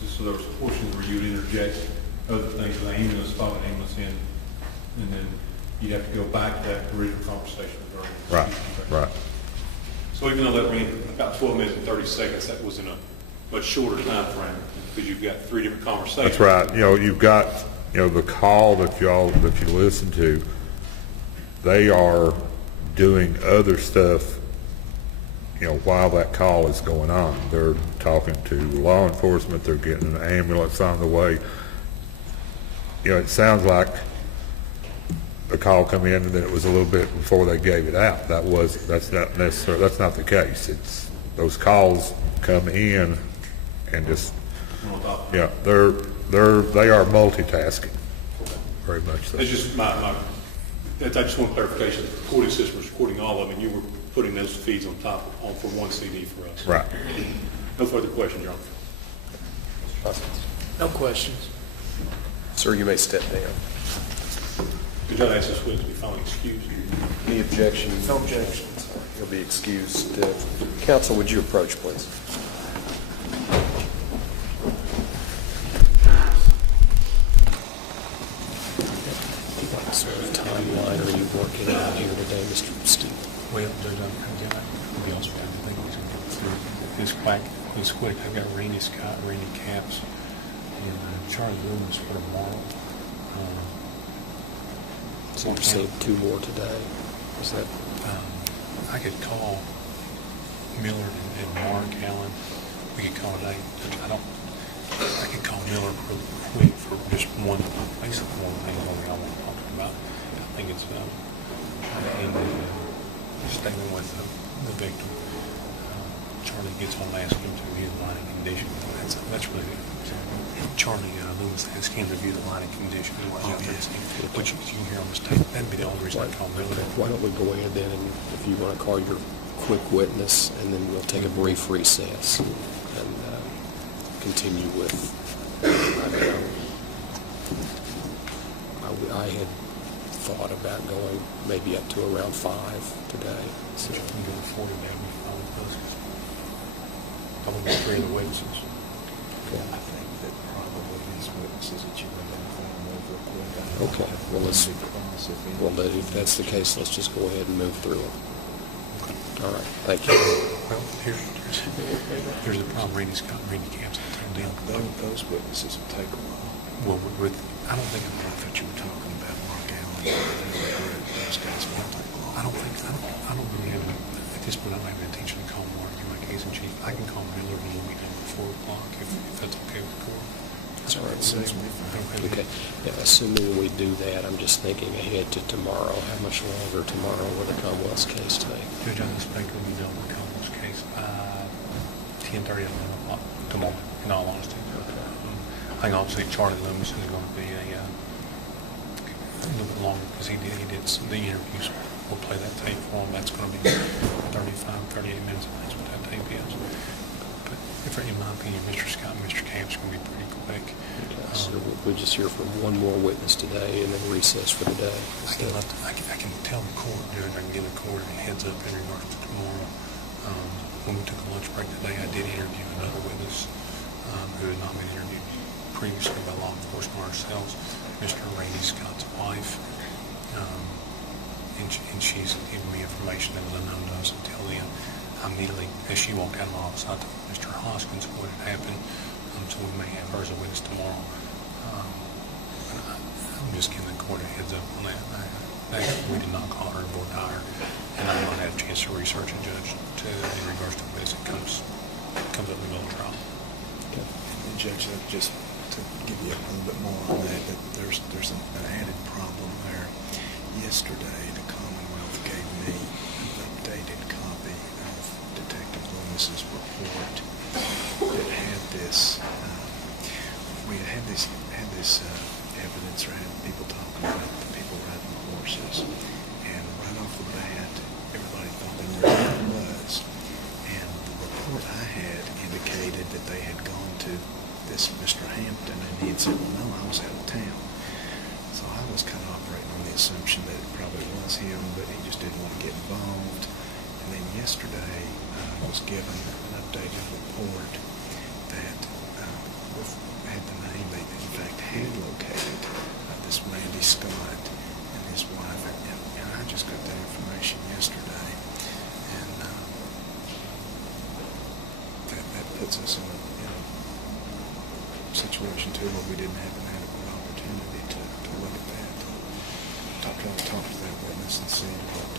so there was portions where you would interject other things, the ambulance, phone ambulance in, and then you'd have to go back to that original conversation. Right. So even though that ran about 12 minutes and 30 seconds, that was in a much shorter time frame because you've got 3 different conversations. That's right. You've got, the call that you listen to, they are doing other stuff, while that call is going on. They're talking to law enforcement, they're getting an ambulance on the way. It sounds like the call come in and then it was a little bit before they gave it out. That's not the case. It's those calls come in and just, they are multitasking, very much so. It's just I just want clarification. The recording system was recording all of them, and you were putting those feeds on top for one CD for us. Right. No further questions, Your Honor. No questions. Sir, you may step down. Could you ask this witness to be finally excused? Any objections? No objections. He'll be excused. Counsel, would you approach, please? What sort of timeline are you working on here today, Mr. Steele? Well, Judge, I'll be honest with you, I think he's going to get through this quick. I've got Randy Scott, Randy Capps, and Charlie Loomis for tomorrow. So you're saying 2 more today? Is that? I could call Miller and Mark Allen. We could call today. I could call Miller real quick for just basically one thing only I want to talk about. I think it's in the statement with the victim. Charlie gets on asking him to review the line of condition. That's really good. Charlie Lewis asked him to review the line of condition. But you can hear on this tape. That'd be the only reason I call Miller. Why don't we go ahead then, and if you want to call your quick witness, and then we'll take a brief recess and continue with. I had thought about going maybe up to around 5 today. So you can go to 40, that'd be fine with us. Probably 3 of the witnesses. Okay. I think that probably these witnesses that you're going to find over quick. Okay. Well, if that's the case, let's just go ahead and move through them. Okay. All right. Thank you. Well, here's the problem. Randy Scott and Randy Camps have turned down. Those witnesses will take a while. Well, I don't think I thought you were talking about Mark Allen. Those guys will take a while. I don't really have, at this point, I don't have an intention to call Mark in my case in chief. I can call Miller when we'll be done at 4 o'clock if that's okay with the court. That's all right. Okay. Okay. Yeah, assuming we do that, I'm just thinking ahead to tomorrow. How much longer tomorrow will the Commonwealth's case take? Judge, I suspect we'll be done with Commonwealth's case by 10:30 or 11 o'clock tomorrow, in all honesty. I think obviously Charlie Loomis is going to be a little bit longer because he did the interviews. We'll play that tape for him. That's going to be 38 minutes. That's what that tape is. But in my opinion, Mr. Scott and Mr. Camp's going to be pretty quick. Okay, so we'll just hear from one more witness today and then recess for the day. I can tell the court, Judge, I can give the court a heads up in regards to tomorrow. When we took a lunch break today, I did interview another witness who had not been interviewed previously by law enforcement ourselves, Mr. Randy Scott's wife, and she's given me information that was unknown to us until then. Immediately, as she walked out of my office, I told Mr. Hoskins what had happened, so we may have her as a witness tomorrow. I'm just giving the court a heads up on that. We did not call her or dire, and I've not had a chance to research and judge in regards to this. It comes up in the middle of trial. Okay. And Judge, just to give you a little bit more on that, there's an added problem there. Yesterday, the Commonwealth gave me an updated copy of Detective Loomis's report that had this. We had this evidence, or had people talking about the people riding the horses, and right off the bat, everybody thought they knew who it was. And the report I had indicated that they had gone to this Mr. Hampton, and he had said, "Well, no, I was out of town." So I was kind of operating on the assumption that it probably was him, but he just didn't want to get involved. And then yesterday, I was given an updated report that had the name they in fact had located, this Randy Scott and his wife, and I just got that information yesterday, and that puts us in a situation too where we didn't have an adequate opportunity to look at that, talk to that witness and see what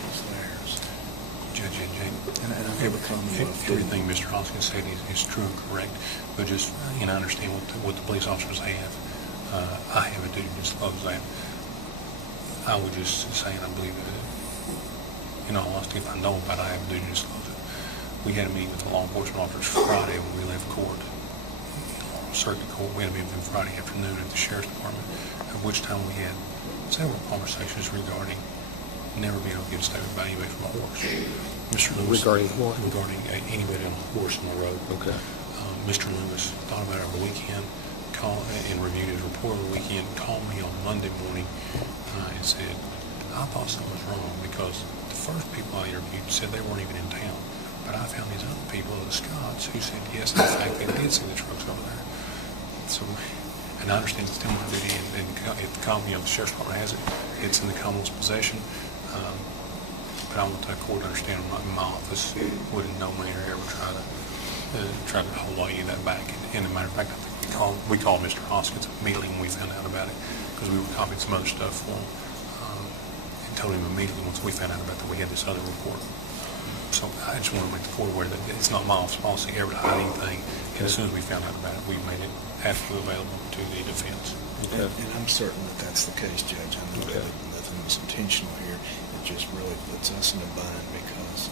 was there. So. Judge, and I have a comment. Everything Mr. Hoskins said is true and correct, but just, I understand what the police officers have. I have a duty to disclose that. I would just say, and I believe that, in all honesty, if I know about it, I have a duty to disclose it. We had a meeting with the law enforcement officers Friday when we left court, circuit court. We had a meeting with them Friday afternoon at the Sheriff's Department, at which time we had several conversations regarding never being able to get a statement by anybody from a horse. Mr. Lewis, Regarding what? Regarding anybody on a horse on the road. Okay. Mr. Lewis thought about it over the weekend, called and reviewed his report over the weekend, called me on Monday morning and said, "I thought something was wrong because the first people I interviewed said they weren't even in town, but I found these other people, the Scotts, who said yes, in fact, they did see the trucks over there." So, and I understand it's still my duty, and if the Sheriff's Department has it, it's in the Commonwealth's possession. But I want the court to understand I'm not in my office, would in no manner ever try to hold all any of that back. And as a matter of fact, I think we called Mr. Hoskins immediately when we found out about it, because we were copying some other stuff for him, and told him immediately once we found out about that we had this other report. So I just want to make the court aware that it's not my office policy ever to hide anything, and as soon as we found out about it, we made it absolutely available to the defense. Okay. And I'm certain that that's the case, Judge. I know that nothing was intentional here. It just really puts us in a bind because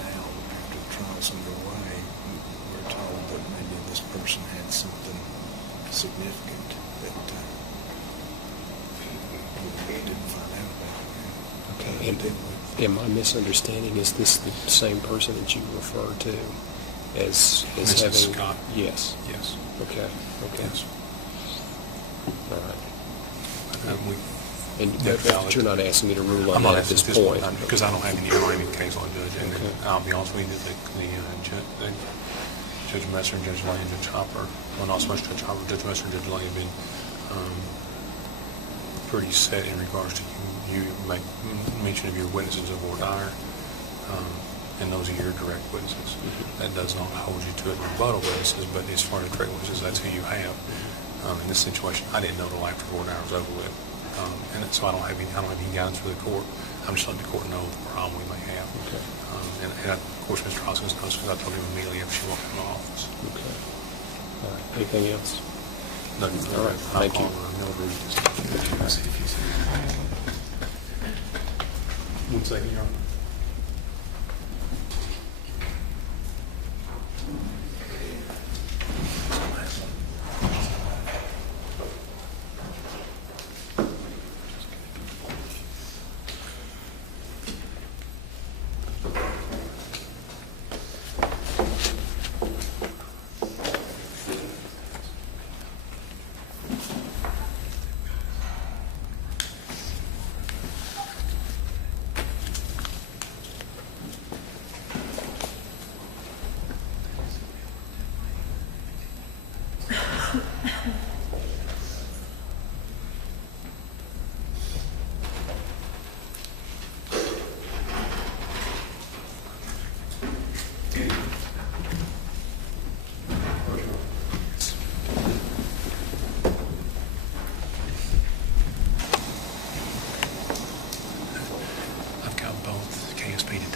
now, after the trial's underway, we're told that maybe this person had something significant that we didn't find out about. Okay. And my misunderstanding, is this the same person that you referred to as Mrs. having? Scott. Yes. Yes. Okay. Yes. All right. But you're not asking me to rule on that at this point, because I don't have any arraignment case on Judge. And I'll be honest with you, the Judge Messer and Judge Lane and Judge Hopper, well, not so much Judge Hopper, Judge Messer and Judge Lane have been pretty set in regards to you make mention of your witnesses of Ordire, and those are your direct witnesses. That does not hold you to it rebuttal witnesses, but as far as direct witnesses, that's who you have. In this situation, I didn't know till after Ordire was over with. And so I don't have any guidance for the court. I'm just letting the court know the problem we may have. Okay. And of course, Mr. Hoskins knows because I told him immediately after she walked in the office. Okay. All right. Anything else? Nothing. All right. Thank you. One second, Your Honor.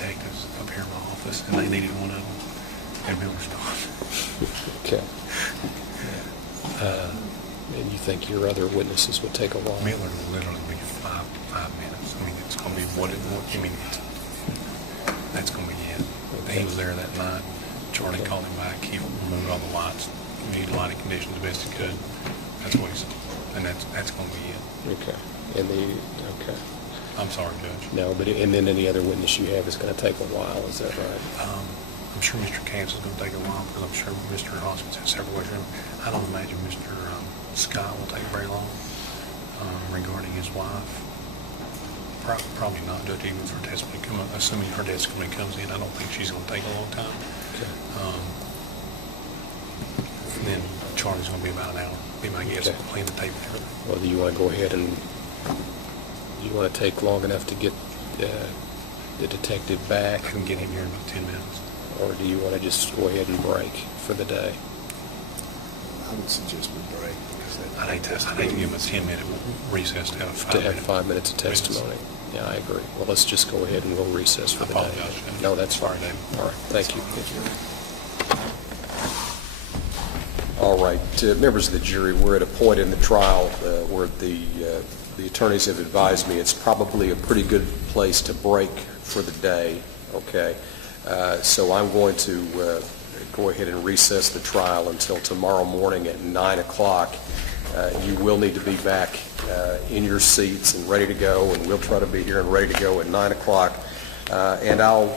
detectives up here in my office, and they needed one of them at Millerstown. Okay. And you think your other witnesses would take a while? Miller will literally be five minutes. I mean, it's going to be that's going to be it. Okay. He was there that night. Charlie called him back. He removed all the lights, made lighting conditions the best he could. That's what he said. And that's going to be it. Okay. Okay. I'm sorry, Judge. No, but, and then any other witness you have is going to take a while, is that right? I'm sure Mr. Camps is going to take a while because I'm sure Mr. Hoskins has several questions. I don't imagine Mr. Scott will take very long regarding his wife. Probably not, Judge, even if her testimony assuming her testimony comes in, I don't think she's going to take a long time. Okay. And then Charlie's going to be about an hour. Be my guess. Okay. Playing the tape and everything. Well, do you want to go ahead and, you want to take long enough to get the detective back? I can get him here in about 10 minutes. Or do you want to just go ahead and break for the day? I would suggest we break because that. I'd hate to give him a 10-minute recess to have a 5 To have minute 5 minutes of witness. testimony? Yeah, I agree. Well, let's just go ahead and we'll recess for I the day. apologize. No, that's fine. Sorry, Dave. All right, thank you. All right, members of the jury, we're at a point in the trial where the attorneys have advised me it's probably a pretty good place to break for the day, okay? So I'm going to go ahead and recess the trial until tomorrow morning at 9 o'clock. You will need to be back in your seats and ready to go, and we'll try to be here and ready to go at 9 o'clock. And I'll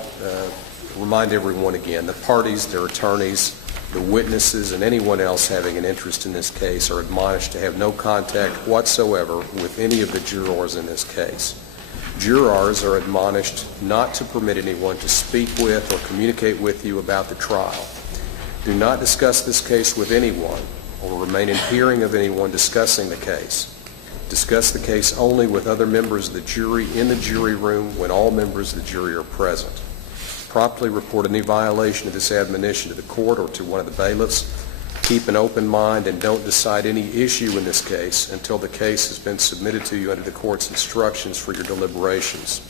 remind everyone again, the parties, their attorneys, the witnesses, and anyone else having an interest in this case are admonished to have no contact whatsoever with any of the jurors in this case. Jurors are admonished not to permit anyone to speak with or communicate with you about the trial. Do not discuss this case with anyone or remain in hearing of anyone discussing the case. Discuss the case only with other members of the jury in the jury room when all members of the jury are present. Promptly report any violation of this admonition to the court or to one of the bailiffs. Keep an open mind and don't decide any issue in this case until the case has been submitted to you under the court's instructions for your deliberations.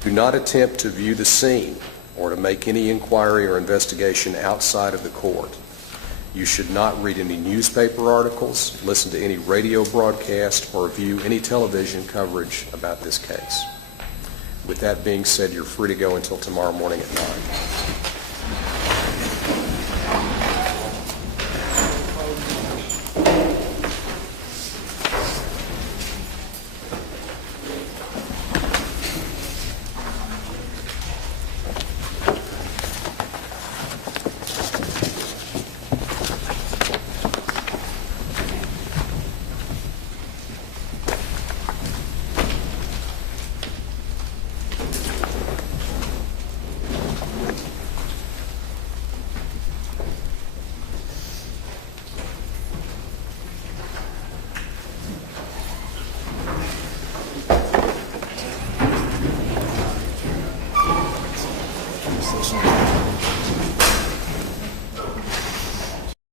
Do not attempt to view the scene or to make any inquiry or investigation outside of the court. You should not read any newspaper articles, listen to any radio broadcast, or view any television coverage about this case. With that being said, you're free to go until tomorrow morning at 9. Session.